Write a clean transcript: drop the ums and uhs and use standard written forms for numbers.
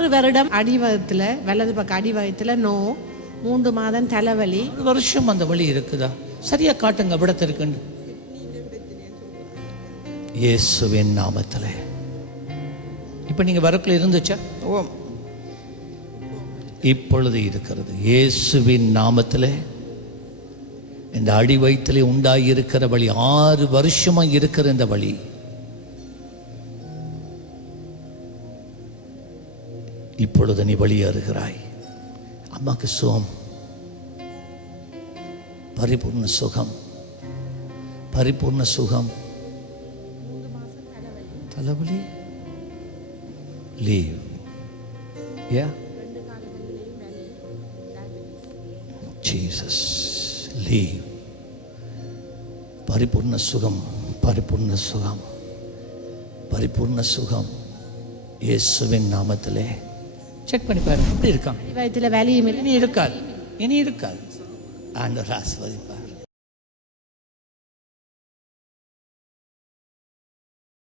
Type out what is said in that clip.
6 வருடம் அடிவகத்தில், வலது பக்கம் அடிவகத்தில் நோ, 3 மாதம் தலைவலி. 1 வருஷம் அந்த வலி இருக்குதா? சரியா காட்டுங்க விடத்திருக்குன்னு. இயேசுவின் நாமத்திலே. இப்ப நீங்க வரக்குள்ள இருந்துச்சா? இப்பொழுது இருக்கிறது. இயேசுவின் நாமத்திலே இந்த அடி வயிற்றிலே உண்டாகி இருக்கிற வலி, 6 வருஷமா இருக்கிற இந்த வலி இப்பொழுது நீ வெளியேறுகிறாய். அம்மாக்கு சுகம், பரிபூர்ண சுகம், பரிபூர்ண சுகம். தலைவலி லீவ். யா ஜீசஸ் லீவ். பரிபூர்ண சுகம், பரிபூர்ண சுகம், பரிபூர்ண சுகம் இயேசுவின் நாமத்திலே. செக் பண்ணி பாருங்க எப்படி இருக்கான். அடிவகத்தில் வலியும் இனி இருக்காது, இனி இருக்காது. ஆண்டவர் ஆசீர்வதிப்பார்.